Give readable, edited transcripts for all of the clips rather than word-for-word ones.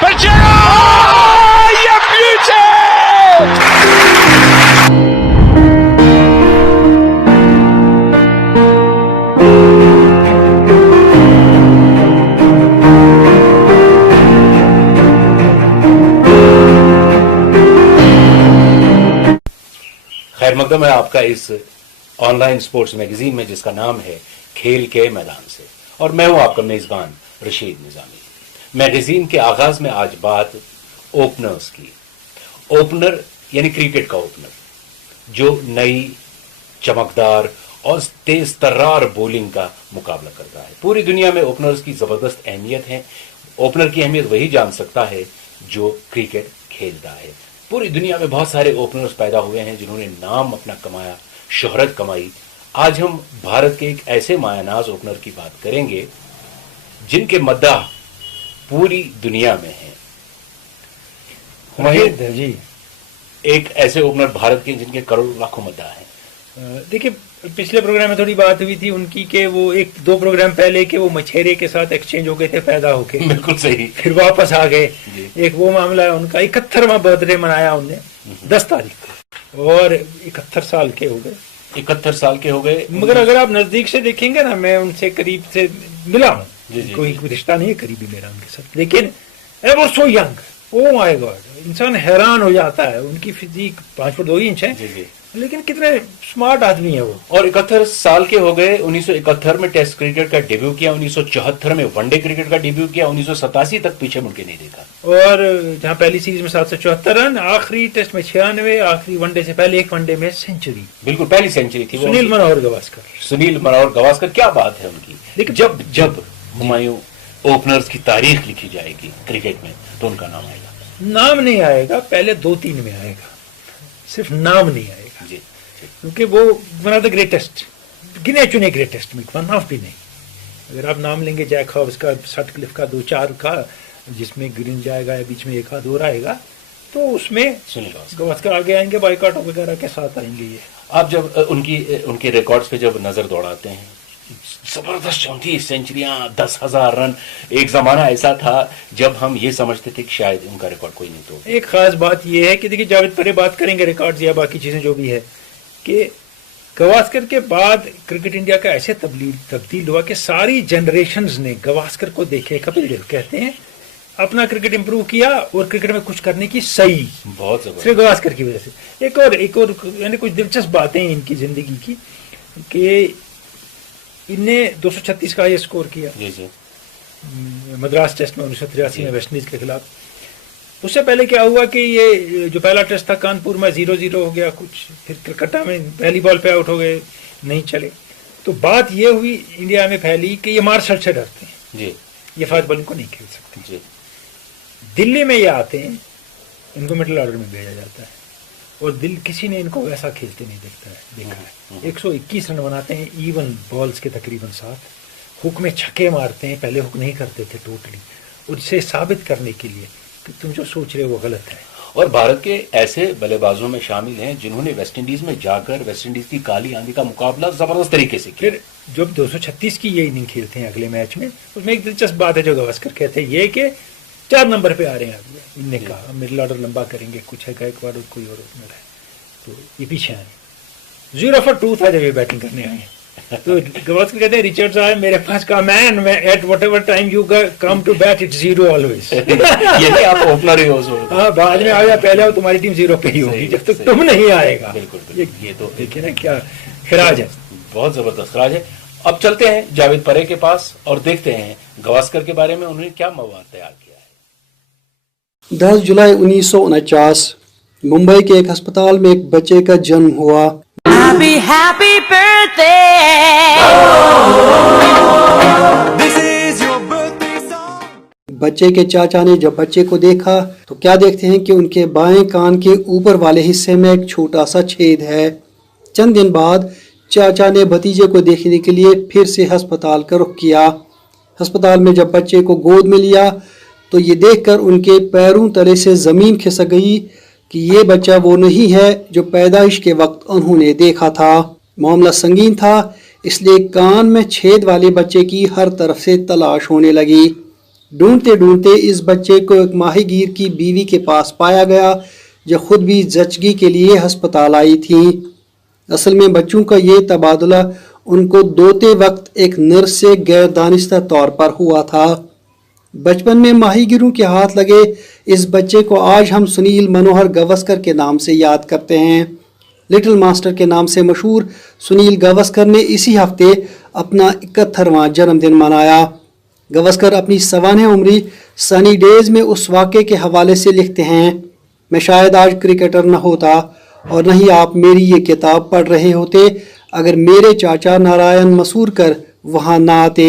Pajero! Oh, you beauty! खैर मकदम है आपका इस ऑनलाइन स्पोर्ट्स मैगजीन में जिसका नाम है खेल के मैदान से, और मैं हूं आपका मेजबान रशीद निजामी। मैगजीन के आगाज में आज बात ओपनर्स की। ओपनर यानी क्रिकेट का ओपनर, जो नई चमकदार और तेज तर्रार बॉलिंग का मुकाबला करता है। पूरी दुनिया में ओपनर्स की जबरदस्त अहमियत है। ओपनर की अहमियत वही जान सकता है जो क्रिकेट खेलता है। पूरी दुनिया में बहुत सारे ओपनर्स पैदा हुए हैं जिन्होंने नाम अपना कमाया, शोहरत कमाई। आज हम भारत के एक ऐसे मायानाज ओपनर की बात करेंगे जिनके मद्दाह पूरी दुनिया में हैं। हुमायूं जी एक ऐसे ओपनर भारत के जिनके करोड़ों लाखों मद्दाह हैं। देखिए, पिछले प्रोग्राम में थोड़ी बात हुई थी उनकी कि वो एक दो प्रोग्राम पहले के वो मछेरे के साथ एक्सचेंज हो गए थे पैदा होके। बिल्कुल सही। फिर वापस आ गए। एक वो मामला है उनका। 71वां बर्थडे मनाया उनने 10 तारीख को, और 71 साल के हो गए। 71 साल के हो गए। मगर अगर आप नजदीक से देखेंगे ना, मैं उनसे करीब से मिला हूँ, कोई रिश्ता नहीं है करीबी मेरा उनके साथ, लेकिन ever so young, oh my God, इंसान हैरान हो जाता है। उनकी फिजिक 5 फुट 2 इंच है, लेकिन कितने स्मार्ट आदमी है वो। और 71 साल के हो गए। 1971 में टेस्ट क्रिकेट का डेब्यू किया, 1974 में वनडे क्रिकेट का डेब्यू किया, 1987 तक पीछे मुड़ के नहीं देखा। और जहां पहली सीरीज में 774 रन, आखिरी टेस्ट में 96, आखिरी वनडे से पहले एक वनडे में सेंचुरी। बिल्कुल पहली सेंचुरी थी। सुनील मनोहर गावस्कर। सुनील मनोहर गावस्कर, क्या बात है उनकी। लेकिन जब जब हुमायूं ओपनर्स की तारीख लिखी जाएगी क्रिकेट में तो उनका नाम आएगा। नाम नहीं आएगा, पहले 2-3 में आएगा, सिर्फ नाम नहीं आएगा जी, क्योंकि वो वन ऑफ द ग्रेटेस्ट, गिने चुने ग्रेटेस्ट में वन ऑफ भी नहीं। अगर आप नाम लेंगे जैक हॉब्स का, सटक्लिफ का, 2-4 का, जिसमें ग्रीन जाएगा या बीच में एक आध और आएगा, तो उसमें गावस्कर आगे आएंगे, बाइकआउट वगैरह के साथ आएंगे। ये आप जब उनके रिकॉर्ड्स पे जब नजर दौड़ाते हैं, जबरदस्त 34 सेंचुरियां, 10,000 रन। एक जमाना ऐसा था जब हम ये समझते थे कि शायद उनका रिकॉर्ड कोई नहीं तोड़। एक खास बात यह है कि देखिए, जावेद परे बात करेंगे रिकॉर्ड्स या बाकी चीजें जो भी है, कि गावस्कर के बाद क्रिकेट इंडिया का ऐसे तब्दील हुआ कि सारी जनरेशंस ने गावस्कर को देखे। कपिल देव कहते हैं अपना क्रिकेट इंप्रूव किया और क्रिकेट में कुछ करने की सही, बहुत सिर्फ गावस्कर की वजह से। एक और यानी कुछ दिलचस्प बातें इनकी जिंदगी की, कि इनने 236 का ये स्कोर किया जी। मद्रास टेस्ट में 1983 में वेस्टइंडीज के खिलाफ। उससे पहले क्या हुआ कि ये जो पहला टेस्ट था कानपुर में 0-0 हो गया कुछ, फिर कलकत्ता में पहली बॉल पे आउट हो गए, नहीं चले। तो बात ये हुई इंडिया में फैली कि ये मार्शल से डरते हैं जी, ये फास्ट बॉलिंग को नहीं खेल सकते जी। दिल्ली में ये आते हैं, इनको मिडिल ऑर्डर में भेजा जाता है, और किसी ने इनको वैसा खेलते नहीं देखा है। 121 रन बनाते हैं इवन बॉल्स के तकरीबन साथ, हुक में छक्के मारते हैं, पहले हुक नहीं करते थे टोटली, और इसे साबित करने के लिए कि तुम जो सोच रहे हो वो गलत है। और भारत के ऐसे बल्लेबाजों में शामिल हैं जिन्होंने वेस्टइंडीज में जाकर वेस्टइंडीज की काली आंधी का मुकाबला जबरदस्त तरीके से किया। फिर जब 236 की ये इनिंग खेलते हैं अगले मैच में, उसमें एक दिलचस्प बात है जो गावस्कर कहते हैं, ये कि 4 नंबर पे आ रहे हैं अभी। इनने कहा मिडिल ऑर्डर लंबा करेंगे, कुछ है गायकवाड़ और कोई और ओपनर है, तो ये पीछे आए। 0 for 2 था जब ये बैटिंग करने आए, तो गावस्कर कहते हैं रिचर्ड्स आए मेरे पास, कहा man at whatever time you come to bat it's 0 always. यही आप ओपनर ही हो। हाँ, बाद में आओ या पहले आओ, तुम्हारी टीम 0 पे ही होगी जब तक तुम नहीं आएगा। बिल्कुल। ये तो देखिए ना क्या खराज है, बहुत जबरदस्त खराज है। अब चलते हैं जावेद परे के पास और देखते हैं गावस्कर के बारे में उन्होंने क्या मवाद तैयार किया है। 10 जुलाई 1949 मुंबई के एक अस्पताल में एक बच्चे का जन्म हुआ। Happy birthday! This is your birthday song. बच्चे के चाचा ने जब बच्चे को देखा तो क्या देखते हैं कि उनके बाएं कान के ऊपर वाले हिस्से में एक छोटा सा छेद है। चंद दिन बाद चाचा ने भतीजे को देखने के लिए फिर से अस्पताल का रुख किया। अस्पताल में जब बच्चे को गोद में लिया तो ये देखकर उनके पैरों तले से ज़मीन खिसक गई कि ये बच्चा वो नहीं है जो पैदाइश के वक्त उन्होंने देखा था। मामला संगीन था, इसलिए कान में छेद वाले बच्चे की हर तरफ से तलाश होने लगी। ढूंढते ढूंढते इस बच्चे को एक माहीगीर की बीवी के पास पाया गया जो खुद भी जचगी के लिए अस्पताल आई थी। असल में बच्चों का ये तबादला उनको दोते वक्त एक नर्स से गैर दानिस्ता तौर पर हुआ था। बचपन में माहीगीरों के हाथ लगे इस बच्चे को आज हम सुनील मनोहर गावस्कर के नाम से याद करते हैं। लिटिल मास्टर के नाम से मशहूर सुनील गावस्कर ने इसी हफ्ते अपना 71वां जन्मदिन मनाया। गावस्कर अपनी सवानह उम्री सनी डेज में उस वाक़े के हवाले से लिखते हैं, मैं शायद आज क्रिकेटर न होता और न ही आप मेरी ये किताब पढ़ रहे होते अगर मेरे चाचा नारायण मसूरकर वहाँ ना आते।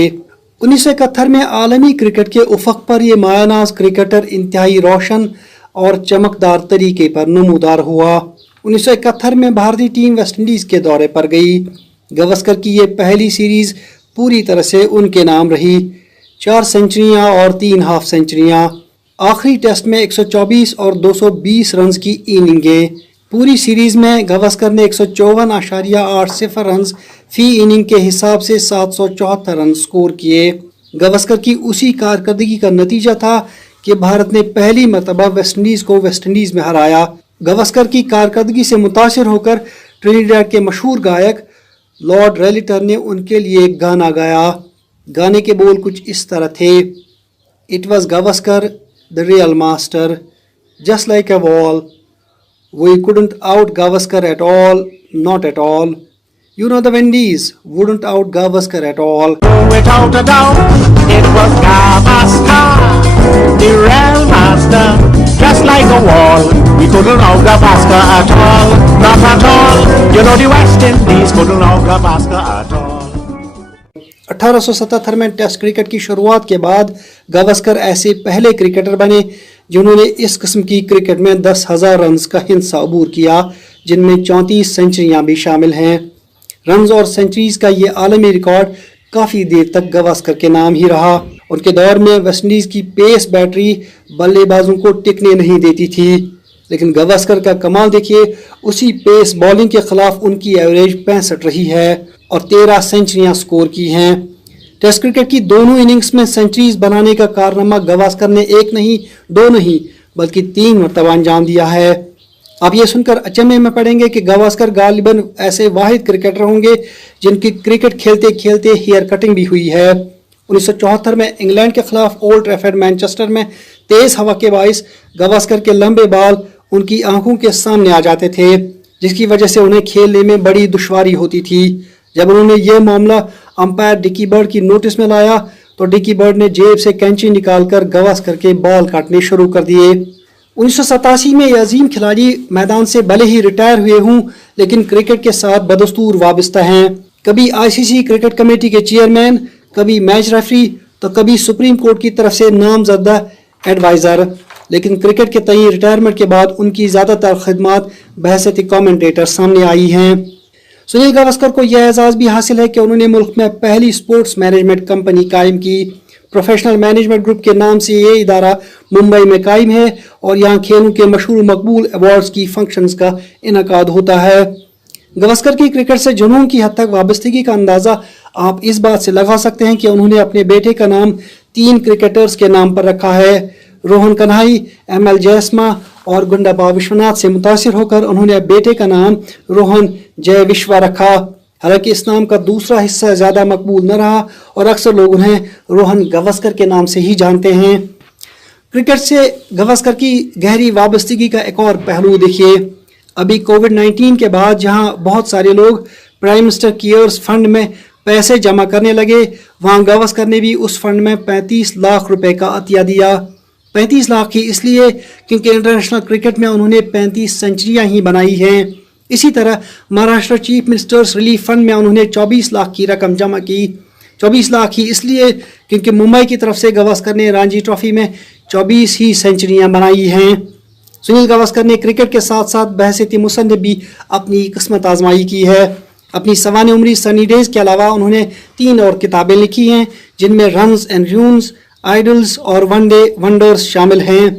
1971 में आलमी क्रिकेट के उफक पर ये मायानाज क्रिकेटर इंतहाई रोशन और चमकदार तरीके पर नमूदार हुआ। 1971 में भारतीय टीम वेस्टइंडीज़ के दौरे पर गई। गावस्कर की ये पहली सीरीज़ पूरी तरह से उनके नाम रही। 4 सेंचुरियाँ और 3 हाफ सेंचुरियाँ। आखिरी टेस्ट में 124 और 220 रन की इनिंगें। पूरी सीरीज में गावस्कर ने 154.80 रन फी इनिंग के हिसाब से 774 रन स्कोर किए। गावस्कर की उसी कारकर्दगी का नतीजा था कि भारत ने पहली मरतबा वेस्टइंडीज़ को वेस्टइंडीज़ में हराया। गावस्कर की कारकर्दगी से मुतासिर होकर ट्रिनिडाद के मशहूर गायक लॉर्ड रेलिटर ने उनके लिए एक गाना गाया। गाने के बोल कुछ इस तरह थे, it was Gavaskar the real master, just like a wall, we couldn't out Gavaskar at all, not at all, you know the Wendy's wouldn't out Gavaskar at all. Without a doubt, it was Gavaskar, the real master, just like a wall. We couldn't out Gavaskar at all, not at all. You know the West Indies couldn't out Gavaskar at all. 1877 में test cricket की शुरुआत के बाद गावस्कर ऐसे पहले cricketer बने जिन्होंने इस किस्म की क्रिकेट में 10,000 रन का हिस्सा अबूर किया, जिनमें 34 सेंचुरियां भी शामिल हैं। रन्स और सेंचुरीज का ये आलमी रिकॉर्ड काफ़ी देर तक गावस्कर के नाम ही रहा। उनके दौर में वेस्टइंडीज़ की पेस बैटरी बल्लेबाजों को टिकने नहीं देती थी, लेकिन गावस्कर का कमाल देखिए, उसी पेस बॉलिंग के खिलाफ उनकी एवरेज 65 रही है और 13 सेंचुरियां स्कोर की हैं। टेस्ट क्रिकेट की दोनों इनिंग्स में सेंचुरीज बनाने का कारनामा गावस्कर ने एक नहीं, दो नहीं, बल्कि 3 मरतबा अंजाम दिया है। आप ये सुनकर अचंभे में पड़ेंगे कि गावस्कर गालिबन ऐसे वाहिद क्रिकेटर होंगे जिनकी क्रिकेट खेलते खेलते हेयर कटिंग भी हुई है। 1974 में इंग्लैंड के खिलाफ ओल्ड ट्रैफर्ड मैनचेस्टर में तेज हवा के बाइस गावस्कर के लंबे बाल उनकी आंखों के सामने आ जाते थे, जिसकी वजह से उन्हें खेलने में बड़ी दुश्वारी होती थी। जब उन्होंने यह मामला अंपायर डिकी बर्ड की नोटिस में लाया तो डिकी बर्ड ने जेब से कैंची निकालकर गावस्कर के बाल काटने शुरू कर दिए। 1987 में ये अजीम खिलाड़ी मैदान से भले ही रिटायर हुए हों, लेकिन क्रिकेट के साथ बदस्तूर वाबस्ता हैं। कभी आईसीसी क्रिकेट कमेटी के चेयरमैन, कभी मैच रेफरी, तो कभी सुप्रीम कोर्ट की तरफ से नामजदा एडवाइज़र। लेकिन क्रिकेट के तय रिटायरमेंट के बाद उनकी ज़्यादातर खिदमात बहसती कमेंटेटर सामने आई हैं। सुनील गावस्कर को यह एजाज़ भी हासिल है कि उन्होंने मुल्क में पहली स्पोर्ट्स मैनेजमेंट कंपनी कायम की। प्रोफेशनल मैनेजमेंट ग्रुप के नाम से ये इदारा मुंबई में कायम है और यहाँ खेलों के मशहूर मकबूल अवार्ड्स की फंक्शंस का इनकाद होता है। गावस्कर की क्रिकेट से जुनून की हद तक वाबस्तगी का अंदाज़ा आप इस बात से लगा सकते हैं कि उन्होंने अपने बेटे का नाम 3 क्रिकेटर्स के नाम पर रखा है। रोहन कन्हाई, ML जयस्मा और गुंडाबा विश्वनाथ से मुतासिर होकर उन्होंने बेटे का नाम रोहन जय विश्वा रखा। हालांकि इस नाम का दूसरा हिस्सा ज़्यादा मकबूल न रहा और अक्सर लोग उन्हें रोहन गावस्कर के नाम से ही जानते हैं। क्रिकेट से गावस्कर की गहरी वाबस्तगी का एक और पहलू देखिए। अभी कोविड-19 के बाद जहां बहुत सारे लोग प्राइम मिनिस्टर केयर्स फंड में पैसे जमा करने लगे, वहां गावस्कर ने भी उस फंड में 35 लाख रुपए का अतिया दिया। 35 लाख ही इसलिए क्योंकि इंटरनेशनल क्रिकेट में उन्होंने 35 सेंचुरियां ही बनाई हैं। इसी तरह Maharashtra chief ministers relief fund में उन्होंने 24 लाख की रकम जमा की। 24 लाख ही इसलिए क्योंकि मुंबई की तरफ से गावस्कर ने रणजी ट्रॉफी में 24 ही सेंचुरियां बनाई हैं। सुनील गावस्कर ने क्रिकेट के साथ साथ बहसीती मुसन्निफ भी अपनी किस्मत आजमाई की है। अपनी सवाने उम्री सनी डेज के अलावा उन्होंने 3 और किताबें लिखी हैं, जिनमें रन्स एंड र्यून्स, आइडल्स और वनडे वंडर्स शामिल हैं।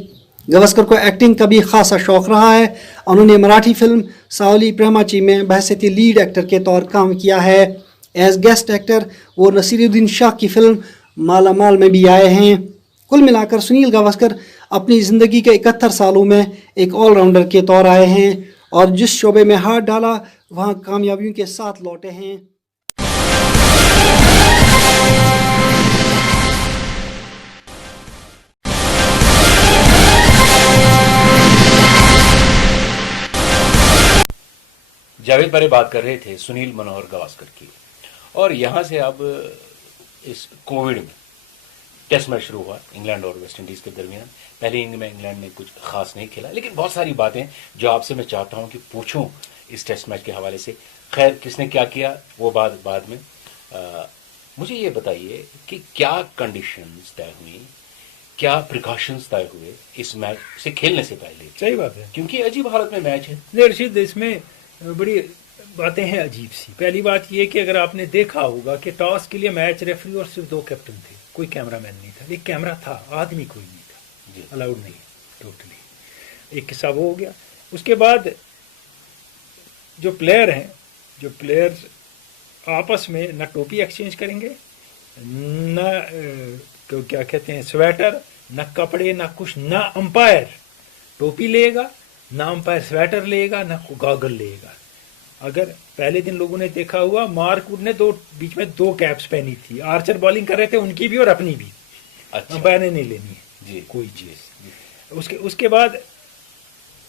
गावस्कर को एक्टिंग का भी खासा शौक रहा है। उन्होंने मराठी फिल्म सावली प्रेमाची में बहसीती लीड एक्टर के तौर काम किया है। एज गेस्ट एक्टर वो नसीरुद्दीन शाह की फिल्म माला माल में भी आए हैं। कुल मिलाकर सुनील गावस्कर अपनी ज़िंदगी के 71 सालों में एक ऑलराउंडर के तौर आए हैं और जिस शोबे में हाथ डाला वहां कामयाबियों के साथ लौटे हैं। जावेद परे बात कर रहे थे सुनील मनोहर गावस्कर की। और यहाँ से अब इस कोविड में टेस्ट मैच शुरू हुआ इंग्लैंड और वेस्ट इंडीज के दरमियान। पहले इनिंग में इंग्लैंड ने कुछ खास नहीं खेला, लेकिन बहुत सारी बातें जो आपसे मैं चाहता हूं कि पूछूं इस टेस्ट मैच के हवाले से। खैर, किसने क्या किया वो बात बाद में। मुझे ये बताइए कि क्या कंडीशंस तय हुई, क्या प्रिकॉशंस तय हुए इस मैच से खेलने से पहले? सही बात है, क्योंकि अजीब हालत में मैच है। नहीं रशीद, इसमें बड़ी बातें हैं अजीब सी। पहली बात ये कि अगर आपने देखा होगा कि टॉस के लिए मैच रेफरी और सिर्फ 2 कैप्टन थे, कोई कैमरामैन नहीं था। एक कैमरा था, आदमी कोई नहीं था, अलाउड नहीं टोटली। एक किस्सा वो हो गया। उसके बाद जो प्लेयर हैं, जो प्लेयर्स आपस में न टोपी एक्सचेंज करेंगे, न क्या कहते हैं स्वेटर, न कपड़े, न कुछ, न अंपायर टोपी लेगा, न अंपायर स्वेटर लेगा, न गॉगल लेगा। अगर पहले दिन लोगों ने देखा हुआ, मार्क वुड ने बीच में 2 कैप्स पहनी थी। आर्चर बॉलिंग कर रहे थे, उनकी भी और अपनी भी। अच्छा। अंपायर ने नहीं लेनी है जी कोई चीज। उसके बाद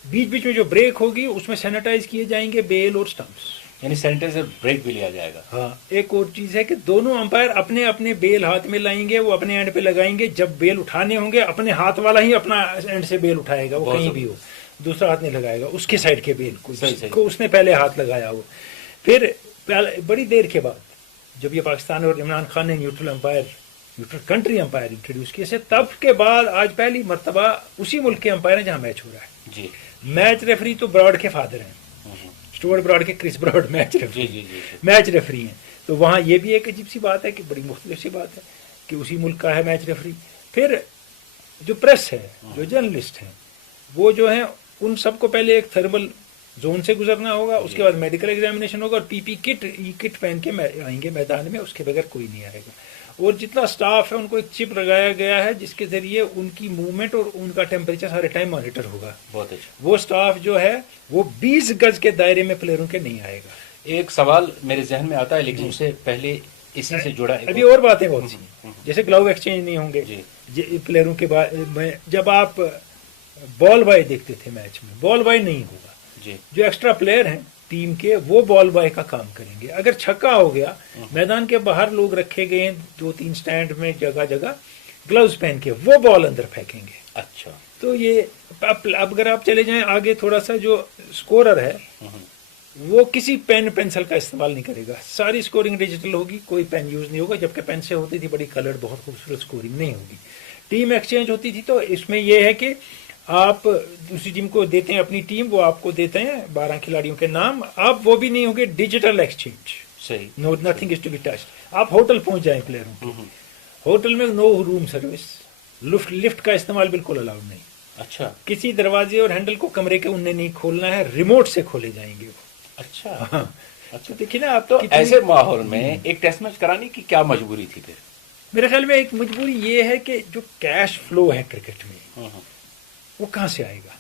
बीच बीच में जो ब्रेक होगी उसमें सैनिटाइज किए जाएंगे बेल और स्टंप्स, यानी सैनिटाइजर ब्रेक भी लिया जाएगा। हाँ, एक और चीज है कि दोनों अंपायर अपने अपने बेल हाथ में लाएंगे, वो अपने एंड पे लगाएंगे। जब बेल उठाने होंगे अपने हाथ वाला ही अपना एंड से बेल उठाएगा, वो कहीं भी हो, दूसरा हाथ नहीं लगाएगा उसके साइड के बेल को उसने पहले हाथ लगाया हो। फिर बड़ी देर के बाद जब ये पाकिस्तान और इमरान खान ने न्यूट्रल कंट्री अंपायर इंट्रोड्यूस किए थे, तब के बाद आज पहली मर्तबा उसी मुल्क के अंपायर हैं जहां मैच हो रहा है। जी। मैच रेफरी तो ब्रॉड के फादर हैं, स्टुअर्ट ब्रॉड के Chris Broad match referee match referee हैं। तो वहाँ ये भी एक अजीब सी बात है कि बड़ी मुख्तलिफ सी बात है कि उसी मुल्क का है मैच रेफरी। फिर जो प्रेस है, जो जर्नलिस्ट हैं, वो जो है उन सबको पहले एक थर्मल जोन से गुजरना होगा, उसके बाद मेडिकल एग्जामिनेशन होगा और पीपी किट पहन के आएंगे मैदान में, उसके बगैर कोई नहीं आएगा। और जितना स्टाफ है उनको एक चिप लगाया गया है जिसके जरिए उनकी मूवमेंट और उनका टेम्परेचर सारे टाइम मॉनिटर होगा। बहुत अच्छा। वो स्टाफ जो है वो 20 गज के दायरे में प्लेयरों के नहीं आएगा। एक सवाल मेरे जहन में आता है, लेकिन उससे पहले इसी से जुड़ा अभी और बातें बहुत सी, जैसे ग्लव एक्सचेंज नहीं होंगे प्लेयरों के बाद। जब आप बॉल बॉय देखते थे मैच में, बॉल बॉय नहीं होगा जी। जो एक्स्ट्रा प्लेयर हैं टीम के, वो बॉल बॉय का काम करेंगे। अगर छक्का हो गया, मैदान के बाहर लोग रखे गए हैं 2-3 स्टैंड में जगह जगह, ग्लव्स पहन के वो बॉल अंदर फेंकेंगे। अच्छा। तो ये अब अगर आप चले जाएं आगे थोड़ा सा, जो स्कोरर है वो किसी पेन पेंसिल का इस्तेमाल नहीं करेगा, सारी स्कोरिंग डिजिटल होगी, कोई पेन यूज नहीं होगा। जबकि पेन से होती थी बड़ी कलर्ड बहुत खूबसूरत स्कोरिंग नहीं होगी। टीम एक्सचेंज होती थी, तो इसमें यह है कि आप दूसरी टीम को देते हैं अपनी टीम, वो आपको देते हैं 12 खिलाड़ियों के नाम। आप वो भी नहीं होंगे डिजिटल एक्सचेंज, सही, no nothing is to be touched. आप होटल पहुंच जाएं प्लेयरों के, होटल में नो रूम सर्विस, लिफ्ट का इस्तेमाल बिल्कुल अलाउड नहीं। अच्छा। किसी दरवाजे और हैंडल को कमरे के उनने नहीं खोलना है, रिमोट से खोले जाएंगे वो। अच्छा। हाँ। अच्छा, देखिए ना आप, तो ऐसे माहौल में एक टेस्ट मैच कराने की क्या मजबूरी थी फिर? मेरे ख्याल में एक मजबूरी ये है कि जो कैश फ्लो है क्रिकेट में वो कहां से आएगा?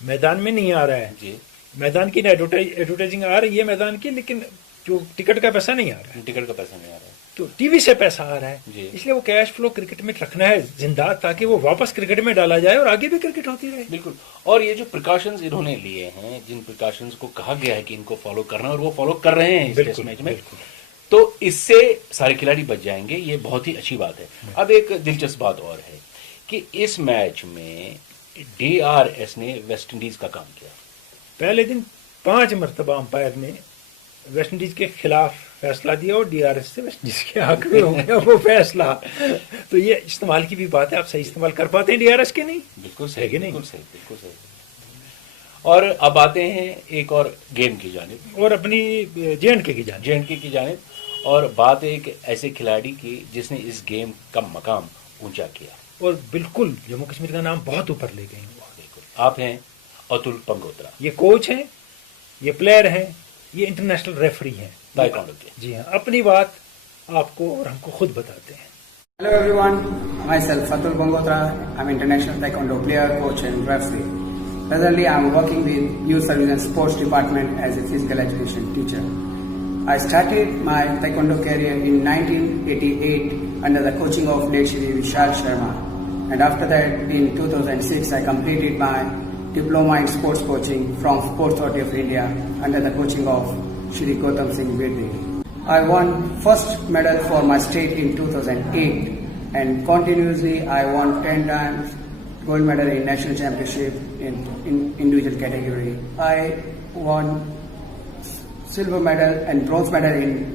मैदान में नहीं आ रहा है जी। मैदान की एडवर्टाइजिंग आ रही है मैदान की, लेकिन जो टिकट का पैसा नहीं आ रहा है। टिकट का पैसा नहीं आ रहा है, तो टीवी से पैसा आ रहा जी। है। इसलिए वो कैश फ्लो क्रिकेट में रखना है जिंदा, ताकि वो वापस क्रिकेट में डाला जाए और आगे भी क्रिकेट होती रहे। बिल्कुल। और ये जो प्रिकॉशंस इन्होंने लिए हैं, जिन प्रिकॉशंस को कहा गया है कि इनको फॉलो करना, और वो फॉलो कर रहे हैं इस टेस्ट मैच में, तो इससे सारे खिलाड़ी बच जाएंगे। ये बहुत ही अच्छी बात है। अब एक दिलचस्प बात और है कि इस मैच में DRS ने वेस्ट इंडीज का काम किया। पहले दिन 5 मरतबा अंपायर ने वेस्ट इंडीज के खिलाफ फैसला दिया और DRS से वेस्ट इंडीज के हक में हो गया वो फैसला। तो ये इस्तेमाल की भी बात है, आप सही इस्तेमाल कर पाते हैं DRS के? नहीं, बिल्कुल सही, कि नहीं? बिल्कुल सही, बिल्कुल सही। और अब आते हैं एक और गेम की जानिब, और अपनी J&K की जानिब, J&K की जानिब। और बात एक ऐसे खिलाड़ी की जिसने इस गेम का मकाम ऊंचा किया और बिल्कुल जम्मू कश्मीर का नाम बहुत ऊपर ले गए। बिल्कुल, आप हैं अतुल पंगोत्रा। ये कोच हैं, ये प्लेयर हैं, ये इंटरनेशनल रेफरी हैं, ताइक्वांडो के। जी हाँ, अपनी बात आपको और हमको खुद बताते हैं। Hello everyone, myself Fatul Bangotra. I'm international taekwondo player, coach and referee. Presently I'm working with Youth Service and Sports Department as a physical education teacher. I started my taekwondo career in 1988 under the coaching of late Shri Vishal Sharma. And after that in 2006 I completed my diploma in sports coaching from Sports Authority of India under the coaching of Shri Gautam Singh Virdi. I won first medal for my state in 2008 and continuously I won 10 times gold medal in national championship in individual category. I won silver medal and bronze medal in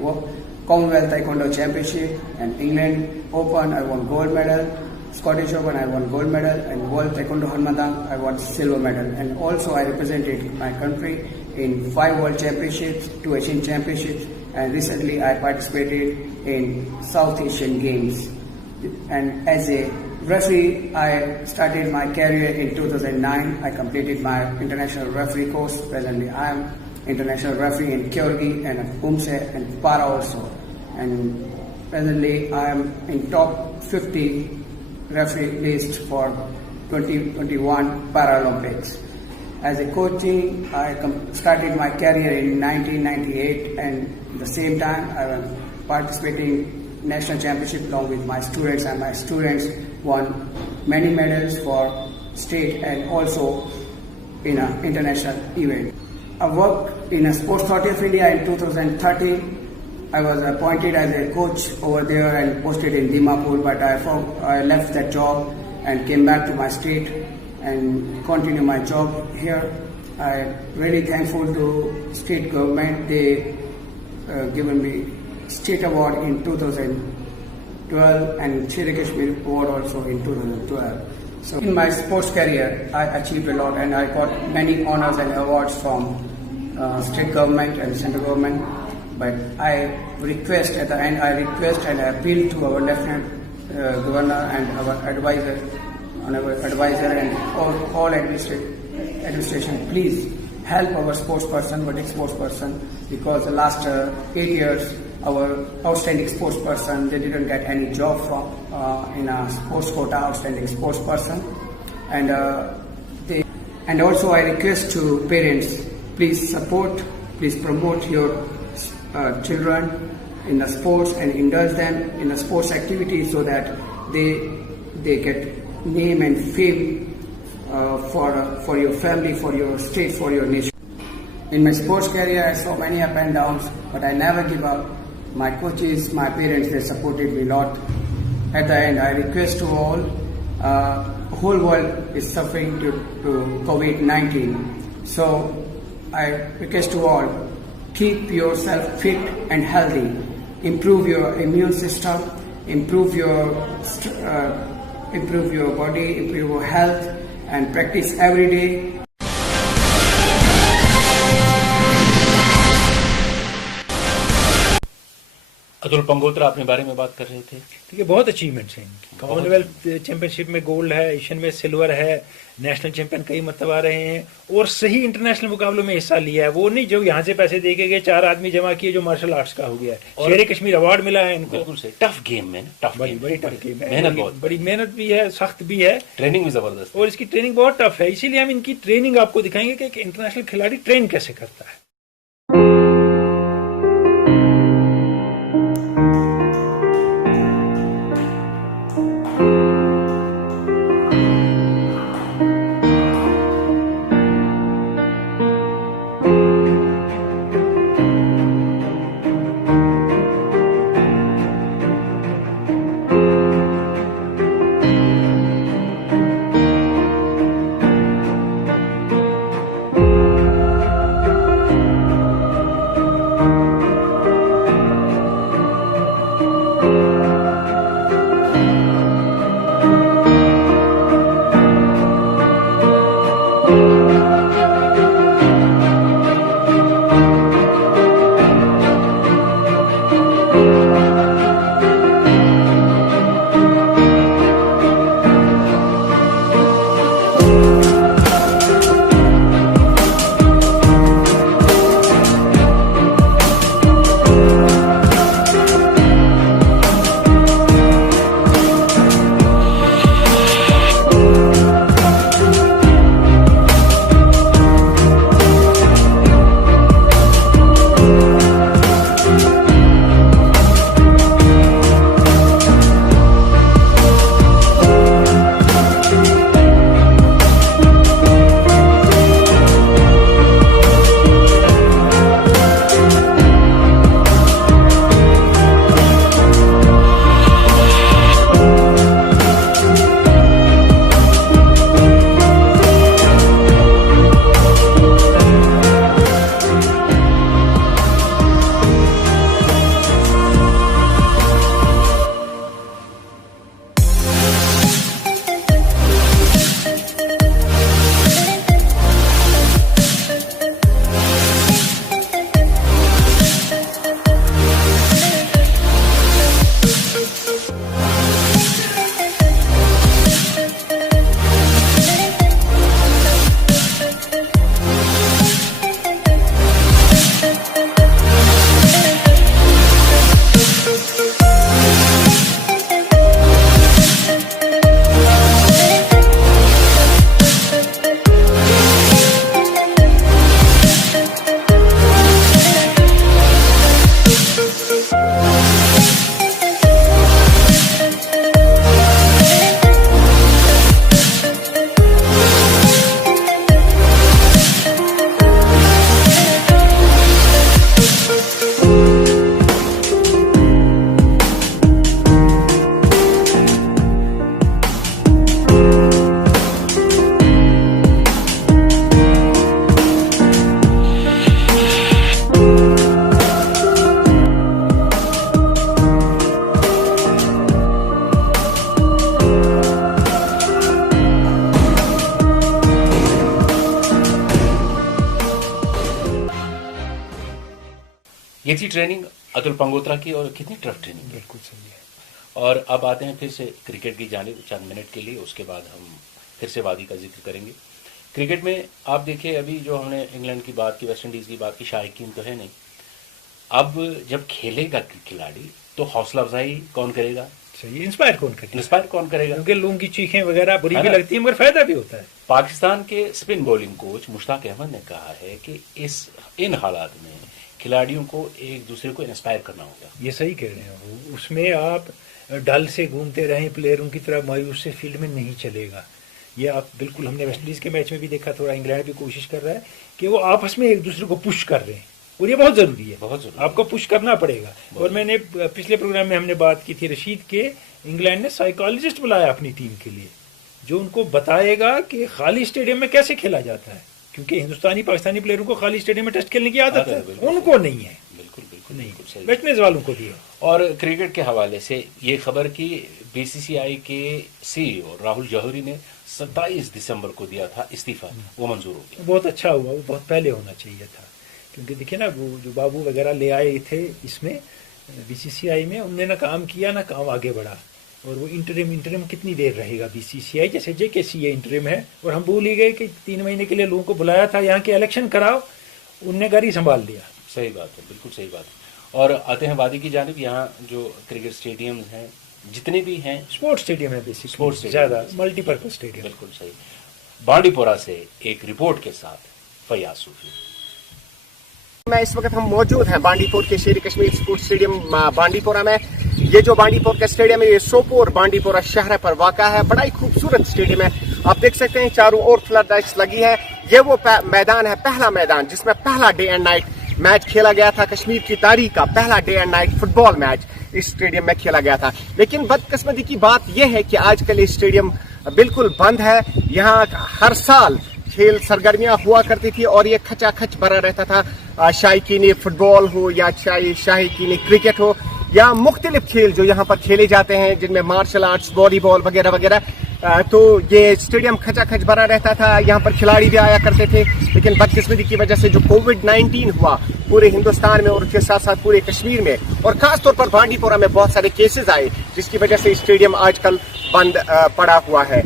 Commonwealth Taekwondo Championship and England Open I won gold medal, Scottish Open I won gold medal and World Taekwondo Hanmadang I won silver medal, and also I represented my country in 5 World Championships, 2 Asian Championships, and recently I participated in South Asian Games. And as a referee, I started my career in 2009. I completed my international referee course. Presently, I am international referee in Kyrgyz and Umse and Para also. And presently, I am in top 50 referee list for 2021 Paralympics. As a coaching, I started my career in 1998, and at the same time I was participating national championship along with my students, and my students won many medals for state and also in an international event. I worked in a Sports Authority of India in 2013. I was appointed as a coach over there and posted in Dimapur, but I left that job and came back to my state and continue my job here. I'm really thankful to state government. They given me state award in 2012 and Shere Kashmir award also in 2012. So in my sports career, I achieved a lot and I got many honors and awards from state government and central government. But I request at the end, I appeal to our Lieutenant Governor and our advisor and all administration, please help our sportsperson, verdict sportsperson, because the last 8 years our outstanding sportsperson, they didn't get any job from in a sports quota, outstanding sportsperson, and also I request to parents, please support, please promote your children in the sports and indulge them in the sports activities so that they get name and fame for your family, for your state, for your nation. In my sports career, I saw many up and downs, but I never give up. My coaches, my parents, they supported me a lot. At the end, I request to all, whole world is suffering to COVID-19. So I request to all, keep yourself fit and healthy, improve your immune system, improve your body, improve your health, and practice every day. Atul Pangotra अपने बारे में बात कर रहे थे। ठीक है, बहुत अचीवमेंट्स हैं इनकी। कॉमनवेल्थ चैंपियनशिप में गोल्ड है, एशियन में सिल्वर है, नेशनल चैंपियन कई मतलब आ रहे हैं और सही इंटरनेशनल मुकाबलों में हिस्सा लिया है। वो नहीं जो यहाँ से पैसे देके गए, 4 आदमी जमा किए, जो मार्शल आर्ट्स का हो गया है। शेरे कश्मीर अवार्ड मिला है इनको। बिल्कुल से टफ गेम है, बड़ी टफ गेम है, मेहनत बहुत, बड़ी मेहनत भी है, सख्त भी है, ट्रेनिंग भी जबरदस्त और इसकी ट्रेनिंग बहुत टफ है। इसीलिए हम इनकी ट्रेनिंग आपको दिखाएंगे कि एक इंटरनेशनल खिलाड़ी ट्रेन कैसे करता है। ये थी ट्रेनिंग अतुल पंगोत्रा की, और कितनी टफ ट्रेनिंग है। बिल्कुल सही है। और अब आते हैं फिर से क्रिकेट की जानिब चंद मिनट के लिए, उसके बाद हम फिर से वादी का जिक्र करेंगे। क्रिकेट में आप देखिए, अभी जो हमने इंग्लैंड की बात की, वेस्ट इंडीज़ की बात की, शायकीन तो है नहीं। अब जब खेलेगा खिलाड़ी तो हौसला अफजाई कौन करेगा, सही, इंस्पायर कौन करेगा, इंस्पायर कौन करेगा? क्योंकि लोगों की चीखें वगैरह बुरी है भी ना? लगती है, मगर फायदा भी होता है। पाकिस्तान के spin bowling coach Mushtaq Ahmed ने कहा है कि इन हालात में खिलाड़ियों को एक दूसरे को इंस्पायर करना होगा। ये सही कह रहे हैं। उसमें आप डल से घूमते रहें प्लेयरों की तरह, मायूस से फील्ड में नहीं चलेगा। ये आप बिल्कुल, हमने वेस्ट इंडीज के मैच में भी देखा, थोड़ा इंग्लैंड भी कोशिश कर रहा है कि वो आपस में एक दूसरे को पुश कर रहे हैं, और ये बहुत जरूरी है, बहुत जरूरी, आपको पुश करना पड़ेगा। और मैंने पिछले प्रोग्राम में हमने बात की थी रशीद के, इंग्लैंड ने साइकोलॉजिस्ट बुलाया अपनी टीम के लिए, जो उनको बताएगा कि खाली स्टेडियम में कैसे खेला जाता है, क्योंकि हिंदुस्तानी पाकिस्तानी प्लेयरों को खाली स्टेडियम में टेस्ट खेलने की आदत है, उनको नहीं है। बिल्कुल बिल्कुल नहीं, बिल्कुल सही। वेस्टइंडीज वालों को भी है। और क्रिकेट के हवाले से ये खबर कि बीसीसीआई के सीईओ राहुल जौहरी ने 27 दिसंबर को दिया था इस्तीफा, वो मंजूर हो गया। बहुत अच्छा हुआ, वो बहुत पहले होना चाहिए था, क्योंकि देखिए ना, वो जो बाबू वगैरह ले आए थे इसमें बीसीसीआई में, उनने ना काम किया ना काम आगे बढ़ा। और वो इंटरिम कितनी देर रहेगा बीसीसीआई, जैसे जेकेसीए इंटरिम है, और हम भूल ही गए कि 3 महीने के लिए लोगों को बुलाया था यहाँ के इलेक्शन कराओ, उनने गाड़ी संभाल लिया। सही बात है, बिल्कुल सही बात है। और आते हैं वादी की जानिब। यहाँ जो क्रिकेट स्टेडियम्स हैं जितने भी हैं, स्पोर्ट्स स्टेडियम है बेसिक, स्पोर्ट्स ज्यादा मल्टीपर्पज स्टेडियम। बिल्कुल सही। बांडीपोरा से एक रिपोर्ट के साथ फयाज सूफी। मैं इस वक्त हम मौजूद हैं बांडीपुर के शेर कश्मीर स्पोर्ट्स स्टेडियम बांडीपुरा में। ये जो बांडीपुर का स्टेडियम है, ये सोपोर बांडीपुरा शहर पर वाक़ा है। बड़ा ही खूबसूरत स्टेडियम है, आप देख सकते हैं चारों ओर फ्लड लाइट्स लगी है। ये वो मैदान है, पहला मैदान जिसमें पहला डे एंड नाइट मैच खेला गया था। कश्मीर की तारीख का पहला day and night football match इस स्टेडियम में खेला गया था। लेकिन बदकिस्मती की बात यह है कि आजकल ये स्टेडियम बिल्कुल बंद है। यहाँ हर साल खेल सरगर्मियां हुआ करती थी और ये खचाखच भरा रहता था। शायकीन फुटबॉल हो या शायकीन क्रिकेट हो या मुख्तलिफ खेल जो यहाँ पर खेले जाते हैं, जिनमें मार्शल आर्ट्स, वॉलीबॉल वगैरह वगैरह, तो ये स्टेडियम खचाखच भरा रहता था। यहाँ पर खिलाड़ी भी आया करते थे। लेकिन बदकिस्मती की वजह से जो कोविड-19 हुआ पूरे हिंदुस्तान में और उसके साथ साथ पूरे कश्मीर में और खासतौर पर बांडीपोरा में बहुत सारे केसेस आए, जिसकी वजह से स्टेडियम आजकल बंद पड़ा हुआ है।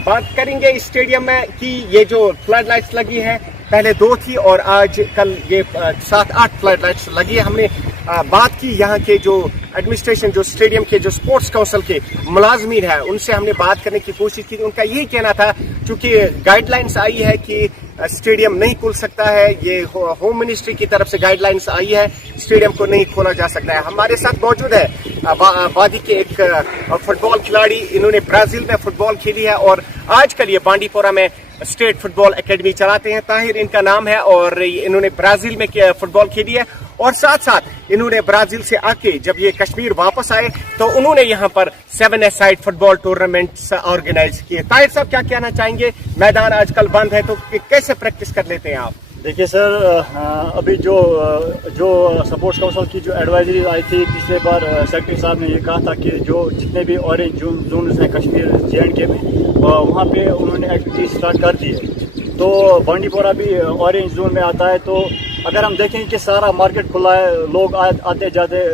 बात करेंगे इस स्टेडियम में कि ये जो फ्लड लाइट्स लगी है, पहले 2 थी और आज कल ये 7-8 फ्लड लाइट्स लगी है। हमने बात की यहाँ के जो एडमिनिस्ट्रेशन, जो स्टेडियम के जो स्पोर्ट्स काउंसिल के मुलाजमीन है, उनसे हमने बात करने की कोशिश की। उनका यही कहना था, क्योंकि गाइडलाइंस आई है कि स्टेडियम नहीं खुल सकता है, ये होम मिनिस्ट्री की तरफ से गाइडलाइंस आई है, स्टेडियम को नहीं खोला जा सकता है। हमारे साथ मौजूद है वादी के एक फुटबॉल खिलाड़ी, इन्होंने ब्राजील में फुटबॉल खेली है और आजकल ये बांडीपोरा में स्टेट फुटबॉल एकेडमी चलाते हैं। ताहिर इनका नाम है और इन्होंने ब्राजील में फुटबॉल खेली है और साथ साथ इन्होंने ब्राजील से आके जब ये कश्मीर वापस आए तो उन्होंने यहाँ पर 7-a-side फुटबॉल टूर्नामेंट ऑर्गेनाइज किए। ताहिर साहब क्या कहना चाहेंगे? मैदान आजकल बंद है तो कैसे प्रैक्टिस कर लेते हैं आप? देखिए सर, अभी जो स्पोर्ट्स काउंसिल की जो एडवाइजरी आई थी पिछले बार, सेक्रेटरी साहब ने ये कहा था कि जो जितने भी ऑरेंज जोन हैं कश्मीर JNK में, वहाँ पे उन्होंने एक्टिविटी स्टार्ट कर दी है। तो बांडीपोरा भी ऑरेंज जोन में आता है। तो अगर हम देखें कि सारा मार्केट खुला है, लोग आते जाते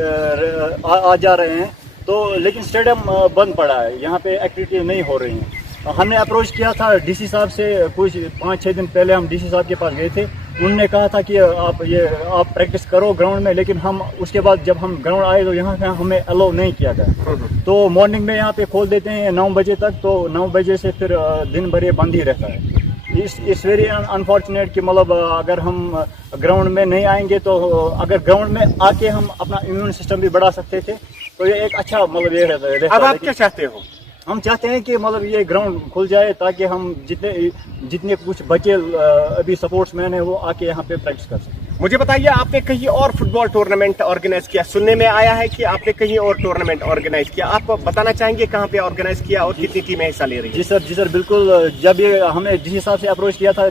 आ जा रहे हैं, तो लेकिन स्टेडियम बंद पड़ा है, यहाँ पे एक्टिविटी नहीं हो रही है। हमने अप्रोच किया था DC साहब से, कुछ 5-6 दिन पहले हम DC साहब के पास गए थे। उन्होंने कहा था कि आप प्रैक्टिस करो ग्राउंड में, लेकिन हम उसके बाद जब हम ग्राउंड आए तो यहाँ पे हमें अलाउ नहीं किया गया। तो मॉर्निंग में यहाँ पे खोल देते हैं 9 बजे तक, तो 9 बजे से फिर दिन भर ये बंद ही रहता है। इस वेरी अनफॉर्चुनेट कि मतलब अगर हम ग्राउंड में नहीं आएंगे तो अगर ग्राउंड में आके हम अपना इम्यून सिस्टम भी बढ़ा सकते थे, तो ये एक अच्छा मतलब ये रहता है। अब आप क्या चाहते हो? हम चाहते हैं कि मतलब ये ग्राउंड खुल जाए ताकि हम जितने कुछ बचे अभी स्पोर्ट्समैन है वो आके यहाँ पे प्रैक्टिस कर सकें। मुझे बताइए, आपने कहीं और फुटबॉल टूर्नामेंट ऑर्गेनाइज किया? सुनने में आया है कि आपने कहीं और टूर्नामेंट ऑर्गेनाइज किया, आप बताना चाहेंगे कहाँ पे ऑर्गेनाइज किया और कितनी टीमें हिस्सा ले रही है? जी सर बिल्कुल। जब ये हमें जिस हिसाब से अप्रोच किया था,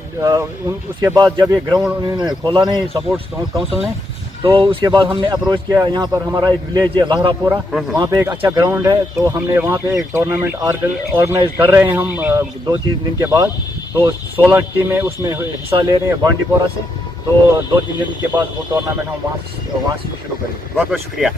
उसके बाद जब ये ग्राउंड उन्होंने खोला नहीं स्पोर्ट्स काउंसिल ने, तो उसके बाद हमने अप्रोच किया। यहाँ पर हमारा एक विलेज है लहरापुरा, वहाँ पे एक अच्छा ग्राउंड है, तो हमने वहाँ पे एक टूर्नामेंट ऑर्गेनाइज कर रहे हैं हम 2-3 दिन के बाद। तो 16 टीमें उसमें हिस्सा ले रहे हैं बांडीपोरा से। तो 2-3 दिन के बाद वो टूर्नामेंट हम वहाँ से शुरू करेंगे। बहुत बहुत शुक्रिया।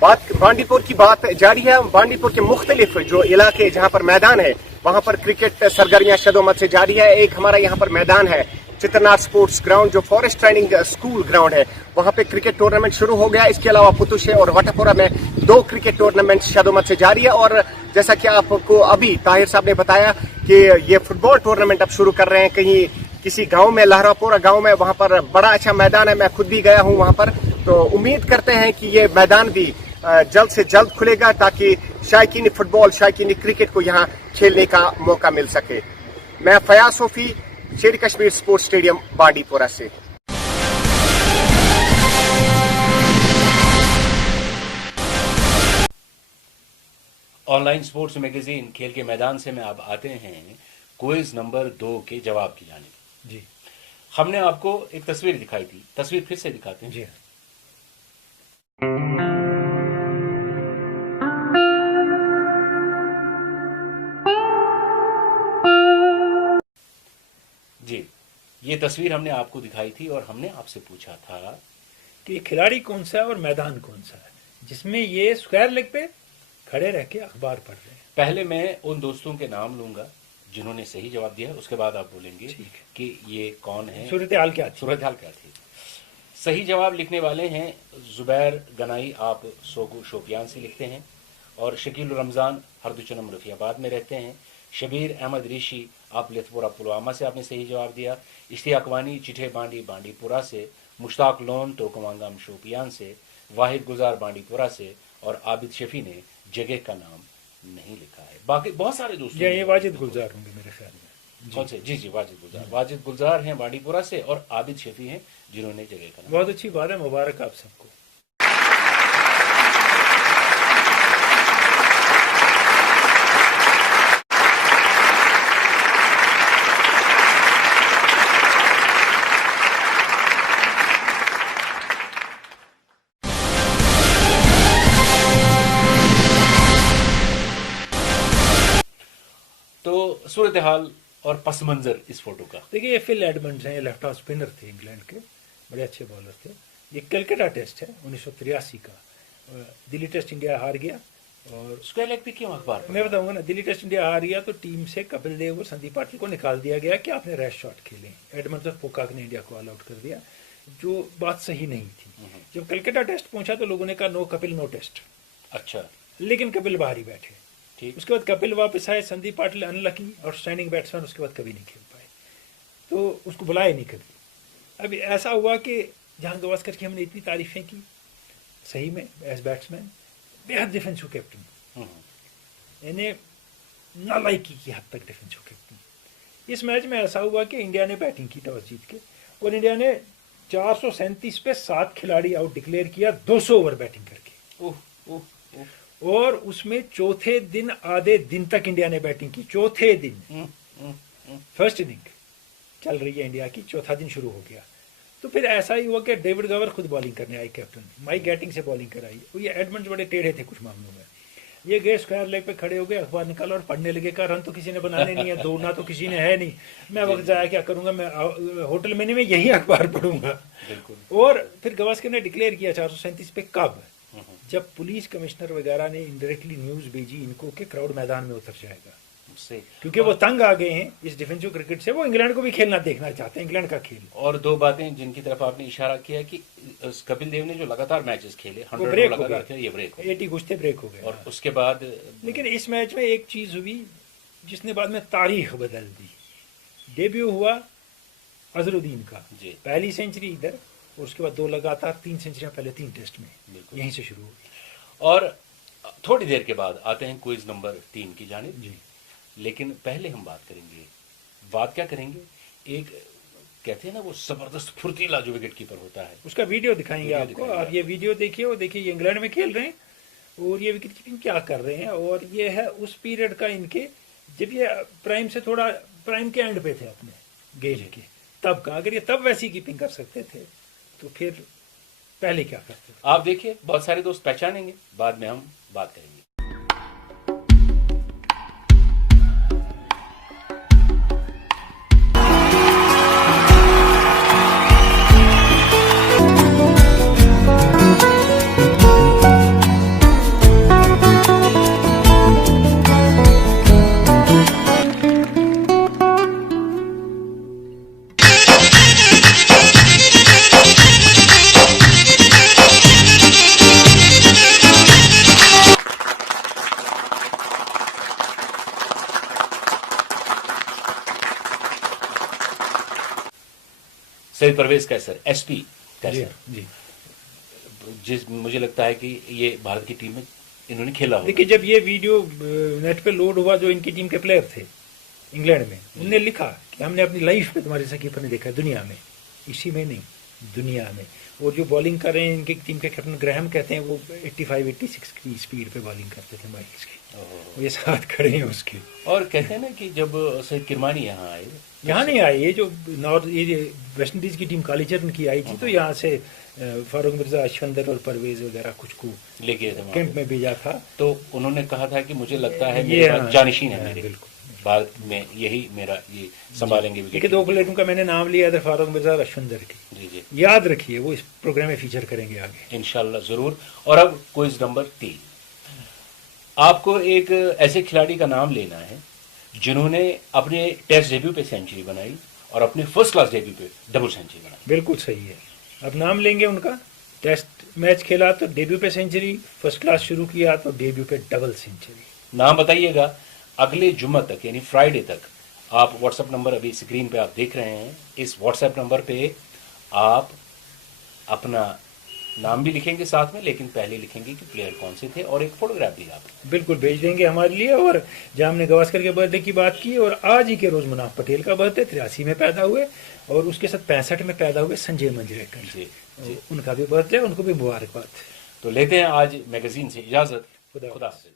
बात बांडीपुर की बात जारी है। बांडीपुर के मुख्तलिफ जो इलाके जहाँ पर मैदान है वहाँ पर क्रिकेट सरगर्मियाँ शदोमत से जारी है। एक हमारा यहाँ पर मैदान है चित्रनाथ स्पोर्ट्स ग्राउंड, जो फॉरेस्ट ट्रेनिंग स्कूल ग्राउंड है, वहाँ पे क्रिकेट टूर्नामेंट शुरू हो गया। इसके अलावा पुतुशे और वटापुरा में 2 क्रिकेट टूर्नामेंट शदोमत से जारी है। और जैसा कि आपको अभी ताहिर साहब ने बताया कि ये फुटबॉल टूर्नामेंट अब शुरू कर रहे हैं कहीं किसी गांव में, लहरापुरा गांव में। वहां पर बड़ा अच्छा मैदान है, मैं खुद भी गया हूं वहां पर। तो उम्मीद करते हैं कि ये मैदान भी जल्द से जल्द खुलेगा ताकि शायकीन फुटबॉल, शायकीन क्रिकेट को यहाँ खेलने का मौका मिल सके। मैं फयाज सोफी, शेर कश्मीर स्पोर्ट्स स्टेडियम, बांडीपुरा से। ऑनलाइन स्पोर्ट्स मैगजीन खेल के मैदान से में अब आते हैं क्विज नंबर 2 के जवाब की जानिब। जी, हमने आपको एक तस्वीर दिखाई थी, तस्वीर फिर से दिखाते हैं। जी। जी, ये तस्वीर हमने आपको दिखाई थी और हमने आपसे पूछा था कि ये खिलाड़ी कौन सा है और मैदान कौन सा है, जिसमें ये स्क्वायर लेग पे खड़े रह के अखबार पढ़ रहे हैं। पहले मैं उन दोस्तों के नाम लूंगा जिन्होंने सही जवाब दिया, उसके बाद आप बोलेंगे कि ये कौन है, सूरत हाल क्या थी। सूरत हाल क्या थी। सही जवाब लिखने वाले हैं जुबैर गनाई, आप सोगू शोपियान से लिखते हैं, और शकील रमज़ान हरदुचनम रफियाबाद में रहते हैं। शबीर अहमद ऋषि, आप लेथपुरा पुलवामा से आपने सही जवाब दिया। इश्तियाक वानी चिठे बांडी बांडीपुरा से, मुश्ताक लोन तुर्कमांगम शोपियान से, वाहिद गुजार बांडीपुरा से, और आबिद शफी ने जगह का नाम नहीं लिखा है। बाकी बहुत सारे दोस्तों, ये वाजिद गुलजार होंगे मेरे ख्याल में। कौन से? जी जी, वाजिद गुलजार। वाजिद गुलजार हैं बांडीपुरा से और आबिद शफी हैं जिन्होंने जगह का नाम। बहुत अच्छी बात है, मुबारक आप सबको। तो सूरत हाल और पस मंजर इस फोटो का देखिए, ये फिल एडमंड्स हैं, ये लेफ्ट हाफ स्पिनर थे इंग्लैंड के, बड़े अच्छे बॉलर थे। ये कलकत्ता टेस्ट है 1983 का, दिल्ली टेस्ट इंडिया हार गया। और स्क्वायर लेग पे क्यों अखबार? मैं बताऊंगा ना, दिल्ली टेस्ट इंडिया हार गया तो टीम से कपिल देव और संदीप पाटिल को निकाल दिया गया कि आपने रैश शॉट खेले। एडमंड्स और पोकाक ने इंडिया को ऑल आउट कर दिया, जो बात सही नहीं थी। जब कलकत्ता टेस्ट पहुंचा तो लोगों ने कहा नो कपिल नो टेस्ट। अच्छा, लेकिन कपिल बाहर ही बैठे। ठीक। उसके बाद कपिल वापस आए, संदीप पाटिल अनलकी और स्टैंडिंग बैट्समैन, उसके बाद कभी नहीं खेल पाए, तो उसको बुलाया नहीं कभी। अब ऐसा हुआ कि जहां गवास्कर की हमने इतनी तारीफें की, सही में एज बैट्समैन बेहद डिफेंसिव कैप्टन, इन्हें नालायकी की हद तक डिफेंसिव कैप्टन। इस मैच में ऐसा हुआ कि इंडिया ने बैटिंग की टॉस जीत के, और इंडिया ने 437 पे 7 खिलाड़ी आउट डिक्लेयर किया 200 ओवर बैटिंग करके। और उसमें चौथे दिन आधे दिन तक इंडिया ने बैटिंग की। चौथे दिन, फर्स्ट इनिंग चल रही है इंडिया की, चौथा दिन शुरू हो गया। तो फिर ऐसा ही हुआ कि डेविड गवर खुद बॉलिंग करने आई, कैप्टन माइक गैटिंग से बॉलिंग कराई। और ये एडमंड्स बड़े टेढ़े थे कुछ मामलों में, ये गए स्क्वायर लेग पे खड़े हो गए, अखबार निकाला और पढ़ने लगे। का रन तो किसी ने बनाने नहीं है, दौड़ना तो किसी ने है नहीं, मैं वक्त जाया क्या करूंगा, मैं होटल में नहीं, मैं यही अखबार पढ़ूंगा। और फिर गवास्कर ने डिक्लेयर किया 437 पे। कब? जब पुलिस कमिश्नर वगैरह ने इनडायरेक्टली न्यूज भेजी इनको कि क्राउड मैदान में उतर जाएगा, क्योंकि वो तंग आ गए हैं इस डिफेंसिव क्रिकेट से। वो इंग्लैंड को भी खेलना देखना चाहते हैं, इंग्लैंड का खेल। और 2 बातें जिनकी तरफ आपने इशारा किया कि कपिल देव ने जो लगातार मैचेस खेले, 100 ब्रेक लगातार थे, ये ब्रेक हो गए, 80 घुसते ब्रेक हो गए। और उसके बाद लेकिन इस मैच में एक चीज हुई जिसने बाद में तारीख बदल दी। डेब्यू हुआ अजरुद्दीन का, पहली सेंचुरी इधर, और उसके बाद 2 लगातार 3 सेंचुरियां पहले 3 टेस्ट में, यहीं से शुरू हुई। और थोड़ी देर के बाद आते हैं क्विज नंबर 3 की जानिब। लेकिन पहले हम बात क्या करेंगे, एक कहते हैं ना वो जबरदस्त फुर्तीला जो विकेट कीपर होता है, उसका वीडियो दिखाएंगे आपको। आप ये वीडियो देखिए, और देखिए ये इंग्लैंड में खेल रहे हैं और ये विकेट कीपिंग क्या कर रहे हैं। और ये है उस पीरियड का इनके, जब ये प्राइम से थोड़ा प्राइम के एंड पे थे अपने गेम के, तब का। अगर ये तब वैसी कीपिंग कर सकते थे तो फिर पहले क्या करते? आप देखिए, बहुत सारे दोस्त पहचानेंगे, बाद में हम बात करेंगे। सैयद परवेज कैसर, एसपी जी कैसर, जी। जिस मुझे लगता है कि ये भारत की टीम में इन्होंने खेला होगा। देखिए, जब ये वीडियो नेट पे लोड हुआ, जो इनकी टीम के प्लेयर थे इंग्लैंड में, उनने लिखा कि हमने अपनी लाइफ में तुम्हारे जैसा कीपर नहीं देखा दुनिया में, इसी में नहीं दुनिया में। और जो बॉलिंग कर रहे हैं इनकी टीम के कैप्टन ग्राहम कहते हैं, वो 85-86 की स्पीड पे बॉलिंग करते थे माइल्स की, ये साथ खड़े हैं उसके। और कहते हैं ना कि जब सैयद किरमानी यहाँ आए, यहाँ नहीं आए, ये जो नॉर्थ ये वेस्ट इंडीज की टीम कालीचरण की आई थी, तो यहाँ से फारूक मिर्जा, अश्वंदर और परवेज वगैरह कुछ को लेके थे कैंप में भेजा था। तो उन्होंने कहा था कि मुझे लगता है ये मेरे हाँ, पास जानशीन है हाँ, मेरे, बिल्कुल। भारत में यही मेरा ये संभालेंगे विकेट। देखिए, 2 प्लेयरों का मैंने नाम लिया इधर, फारूक मिर्जा और अश्वंदर की। जी जी, याद रखिए, वो इस प्रोग्राम में फीचर करेंगे आगे इंशाल्लाह जरूर। और अब क्विज नंबर 3, आपको एक ऐसे खिलाड़ी का नाम लेना है जिन्होंने अपने टेस्ट डेब्यू पे सेंचुरी बनाई और अपने फर्स्ट क्लास डेब्यू पे डबल सेंचुरी बनाई। बिल्कुल सही है। अब नाम लेंगे उनका, टेस्ट मैच खेला तो डेब्यू पे सेंचुरी, फर्स्ट क्लास शुरू किया तो डेब्यू पे डबल सेंचुरी। नाम बताइएगा। अगले जुम्मे तक यानी फ्राइडे तक आप व्हाट्सएप नंबर अभी स्क्रीन पे आप देख रहे हैं, इस व्हाट्सएप नंबर पे आप अपना नाम भी लिखेंगे साथ में, लेकिन पहले लिखेंगे कि प्लेयर कौन से थे और एक फोटोग्राफ भी आप बिल्कुल भेज देंगे हमारे लिए। और जहाँ हमने गावस्कर के बर्थडे की बात की, और आज ही के रोज मुनाफ पटेल का बर्थडे, 83 में पैदा हुए, और उसके साथ 65 में पैदा हुए संजय मंजरेकर जी, उनका भी बर्थडे, उनको भी मुबारकबाद। तो लेते हैं आज मैगजीन से इजाजत। खुदा खुदा हाफिज।